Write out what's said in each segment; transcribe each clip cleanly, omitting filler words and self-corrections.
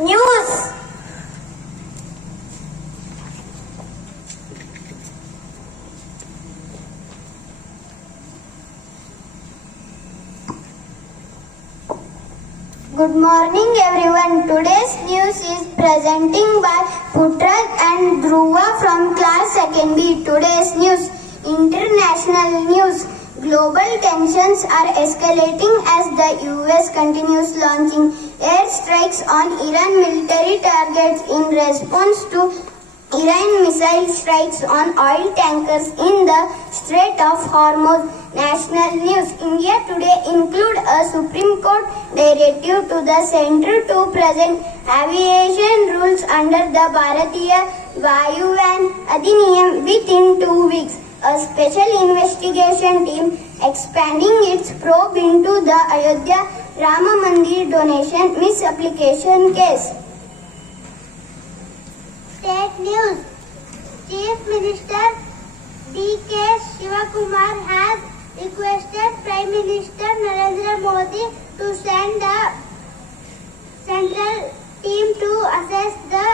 News. Good morning everyone. Today's news is presenting by PUTTARAJ and Dhruva from class 2nd B. Today's news. International news. Global tensions are escalating as the US continues launching airstrikes on Iran military targets in response to Iran missile strikes on oil tankers in the Strait of Hormuz. National news. India today include a Supreme Court directive to the Centre to present aviation rules under the Bharatiya Vayuyan Adhiniyam within 2 weeks. A special investigation team expanding its probe into the Ayodhya Rama Mandir donation misapplication case. State news. Chief Minister D.K. Shivakumar has requested Prime Minister Narendra Modi to send a central team to assess the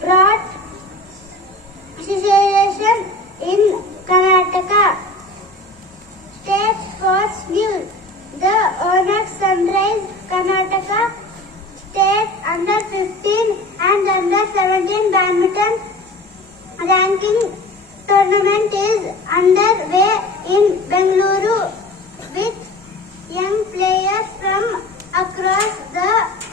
drought situation in Karnataka. State sports news. The Onak Sunrise Karnataka State Under 15 and Under 17 badminton ranking tournament is underway in Bengaluru with young players from across the